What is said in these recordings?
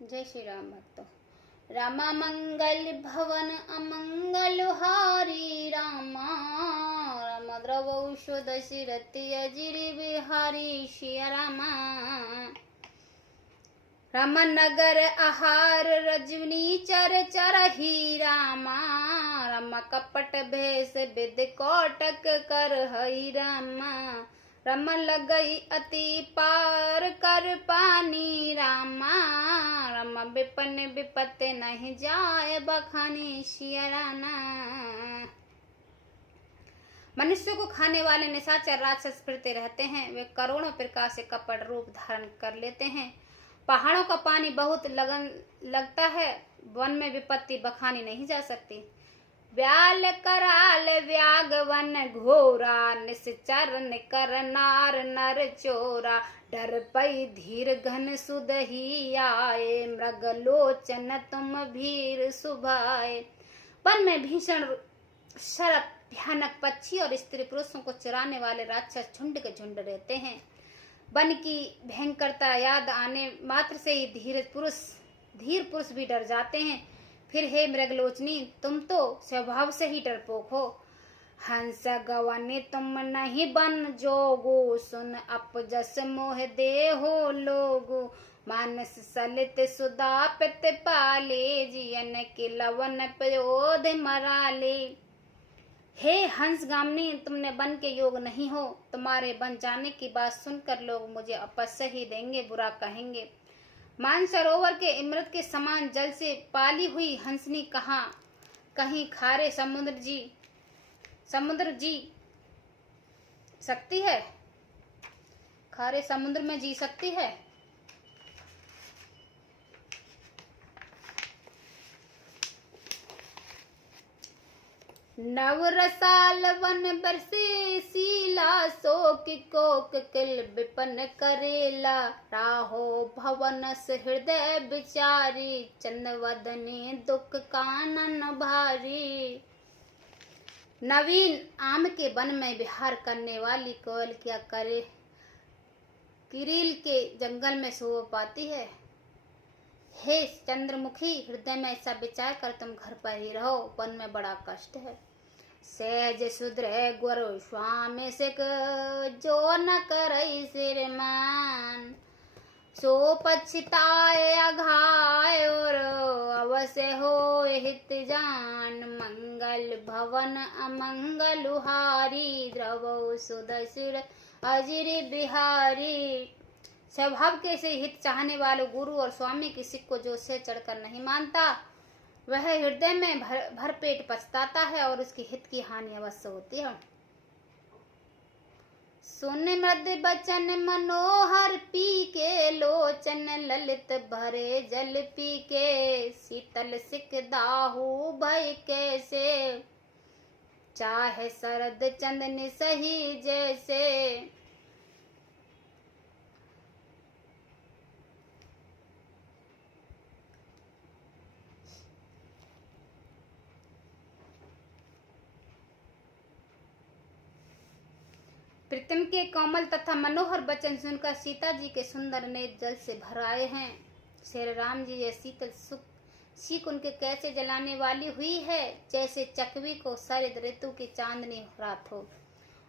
जय श्री राम भक्तों। रामा मंगल भवन अमंगल हारी रामा, राम द्रवौषो दशरथि अजिरि बिहारी शिया रामा। राम नगर आहार रजनी चर चरही रामा, राम कपट भेष विद कोटक कर हई रामा। रम लगई अति पार कर पानी रामा, रम विपन विपत नहीं जाए बखानी शिया रामा। मनुष्य को खाने वाले निशाचर राक्षस फिरते रहते हैं। वे करोड़ों प्रकार से कपट रूप धारण कर लेते हैं। पहाड़ों का पानी बहुत लगता है, वन में विपत्ति बखानी नहीं जा सकती। व्याल कराल व्यागवन घोरा, निश्चर निकर नार नर चोरा। डर पई धीर घन सुदही आए, मृग लोचन तुम भीर सुभाए। वन में भीषण शरप भयानक पक्षी और स्त्री पुरुषों को चुराने वाले राक्षस झुंड के झुंड रहते हैं। वन की भयंकरता याद आने मात्र से ही धीर पुरुष भी डर जाते हैं। फिर हे मृगलोचनी, तुम तो स्वभाव से ही डरपोक हो। हंस गवनी तुम नहीं बन जोगो, सुन अपजस मोह दे हो लोगो। मानस सलित सुदा पित पाले, जियन के लवन प्रयोध मराले। हे हंस गामनी, तुमने बन के योग नहीं हो। तुम्हारे बन जाने की बात सुनकर लोग मुझे अपस्य ही देंगे, बुरा कहेंगे। मानसरोवर के अमृत के समान जल से पाली हुई हंसनी कहीं खारे समुद्र जी सकती है? खारे समुद्र में जी सकती है? नवरसाल वन बरसे सीला, शोक कोक किल विपन करेला। राहो भवनस हृदय बिचारी, चंदवदनी दुख कानन भारी। नवीन आम के वन में विहार करने वाली कोयल क्या करे, किरील के जंगल में सो पाती है। हे चंद्रमुखी, हृदय में ऐसा विचार कर तुम घर पर ही रहो, वन में बड़ा कष्ट है। सहज सुधरे गुरु स्वामी सिक, जो न करई सिरमान। सो पछताए अघाय और अवश्य हो हित जान। मंगल भवन अमंगल हारी, द्रवौ सुदसुर अजिरि बिहारी। स्वभाव के से हित चाहने वाले गुरु और स्वामी की सिक को जो से चढ़कर नहीं मानता, वह हृदय में भरपेट पछताता है और उसकी हित की हानि अवश्य होती है। सुन मृद बचन मनोहर, पी के लोचन ललित भरे जल पी के। शीतल सिक दाहु भय कैसे, चाहे शरद चंदन सही जैसे। प्रीतम के कोमल तथा मनोहर वचन सुनकर सीता जी के सुंदर नेत्र जल से भर आए हैं। श्री राम जी ये शीतल सीख उनके कैसे जलाने वाली हुई है, जैसे चकवी को शरद ऋतु की चांदनी रात हो।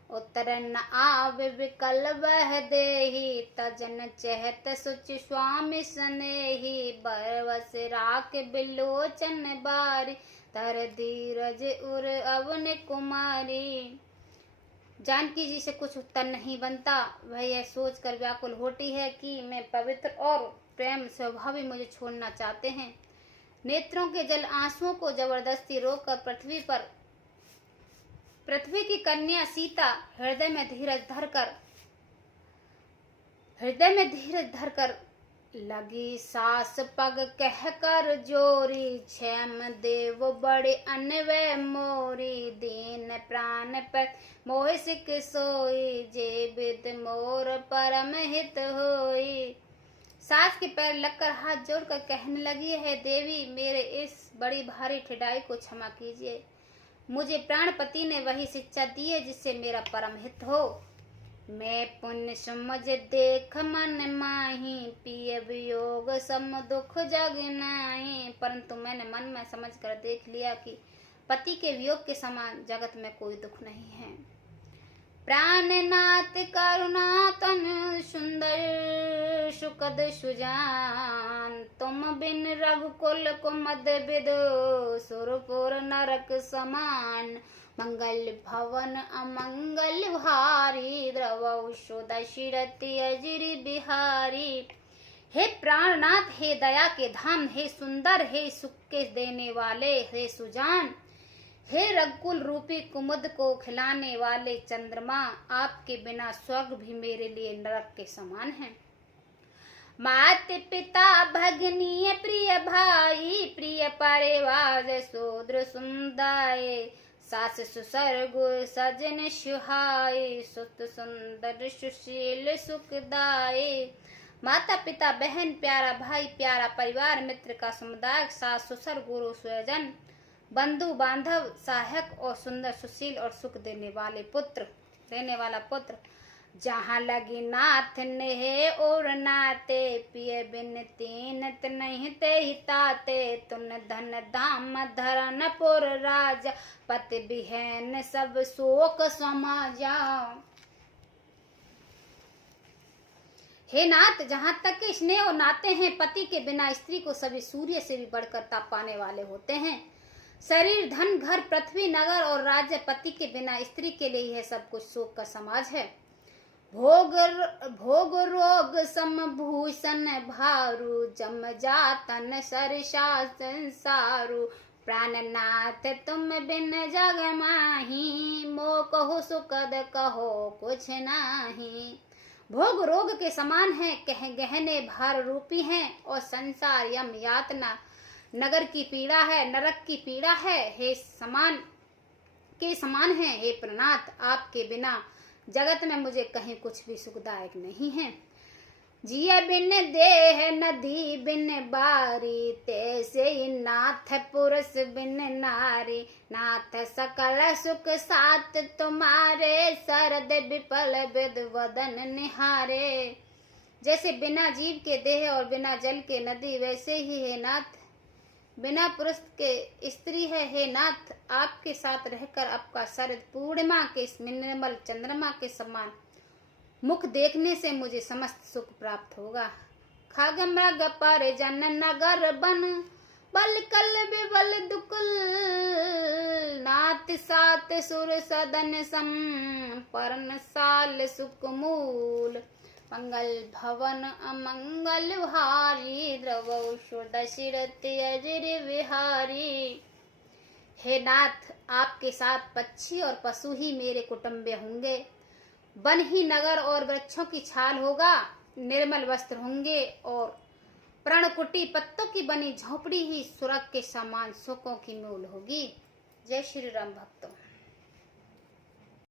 उतरन आवे विकल वह देही, तजन चहत सुच स्वामी स्नेही। बरवस राख बिलोचन बारी, तर धीरज उर अवन कुमारी। जानकी जी से कुछ उत्तर नहीं बनता। वह यह सोचकर व्याकुल होती है कि मैं पवित्र और प्रेम स्वभावी मुझे छोड़ना चाहते हैं। नेत्रों के जल आंसुओं को जबरदस्ती रोककर पृथ्वी की कन्या सीता हृदय में धीरज धरकर लगी सास पग कहकर जोरी। क्षेम देव बड़े अनवय मोरी, दीन प्राण पर मोह सिक सोई। जे विद मोर परम हित होई। सास के पैर लगकर हाथ जोड़कर कहने लगी है, देवी मेरे इस बड़ी भारी ठिडाई को क्षमा कीजिए। मुझे प्राणपति ने वही शिक्षा दी है जिससे मेरा परम हित हो। मैं पुण्य समझ देख मन माही, पिय वियोग सम दुख जग नाही। परंतु मैंने मन में समझ कर देख लिया कि पति के वियोग के समान जगत में कोई दुख नहीं है। प्राणनाथ करुणा तन सुंदर सुखद सुजान, तुम बिन रघुकुल कुमद विदु, सुरपुर नरक समान। मंगल भवन अमंगल भारी, द्रवौ दशरथ अजिर बिहारी। हे प्राणनाथ, हे दया के धाम, हे सुंदर, हे सुख के देने वाले, हे सुजान, हे रघुकुल रूपी कुमुद को खिलाने वाले चंद्रमा, आपके बिना स्वर्ग भी मेरे लिए नरक के समान है। मात पिता भगनीय प्रिय भाई, प्रिय परिवार सोद्र सुंदाय। सास ससुर गुर सजन सुहाय, सुत सुंदर सुशील सुखदाय। माता पिता बहन प्यारा भाई प्यारा परिवार मित्र का समुदाय, सास ससुर गुरु स्वजन बंधु बांधव सहायक और सुंदर सुशील और सुख देने वाला पुत्र। जहाँ लगी नाथ ने और नाते, पिय बिन तीनत नहीं ते ही ताते। तुन धन धाम धरन पुर राजा, पति बिहन सब शोक समाजा। हे नाथ, जहाँ तक के स्नेह और नाते हैं, पति के बिना स्त्री को सभी सूर्य से भी बढ़कर ताप पाने वाले होते हैं। शरीर धन घर पृथ्वी नगर और राज्य, पति के बिना स्त्री के लिए यह सब कुछ शोक का समाज है। भोग रोग समभूषण भारू, जम जातन सरसा संसारू। प्राणनाथ तुम बिन जग माही, मो कहो सुखद कहो कुछ नाही। भोग रोग के समान है, कह गहने भार रूपी हैं, और संसार यम यातना नगर की पीड़ा है, नरक की पीड़ा है। हे समान है। हे प्रनाथ, आपके बिना जगत में मुझे कहीं कुछ भी सुखदायक नहीं है। जिया बिन देह नदी बिन बारी, तैसे ही नाथ पुरुष बिन नारी। नाथ सकल सुख साथ तुम्हारे, सरद विपल विद वदन निहारे। जैसे बिना जीव के देह और बिना जल के नदी, वैसे ही हे नाथ बिना पुरुष के स्त्री है। हे नाथ, आपके साथ रहकर आपका शरद पूर्णिमा के निर्मल चंद्रमा के समान मुख देखने से मुझे समस्त सुख प्राप्त होगा। खग मृग पर जन नगर बन, बल कल बिबल दुकुल। नाथ सात सुर सदन सम, परन साल सुख मूल। मंगल भवन अमंगल भारी, द्रवौ दशरथ अजिर बिहारी। हे नाथ, आपके साथ पक्षी और पशु ही मेरे कुटुंबे होंगे। वन ही नगर और वृक्षों की छाल होगा। निर्मल वस्त्र होंगे और पर्णकुटी पत्तों की बनी झोपड़ी ही स्वर्ग के समान सुखों की मूल होगी। जय श्री राम भक्तों।